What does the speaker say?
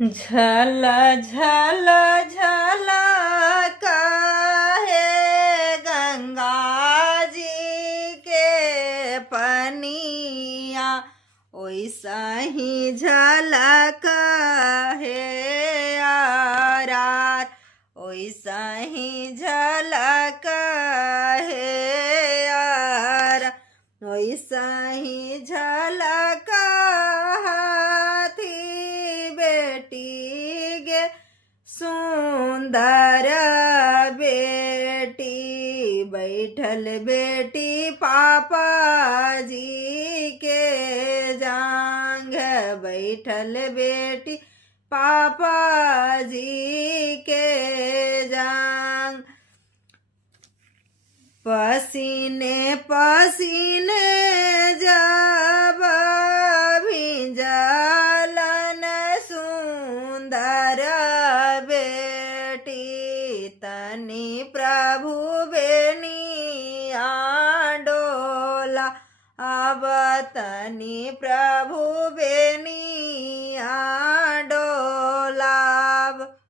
झल झल झल कहे गंगा जी के पनिया, ओइसा ही झलक है आरार, ओइसा ही झलक है आर, ओइसा ही झलक सुंदर बेटी बैठल बेटी पापा जी के जांग, बैठल बेटी पापा जी के जांग। पसीने पसीने जब भिंजलन सुंदर बेटी, तनि प्रभु बेनिया डोला, अब तनि प्रभु बेनी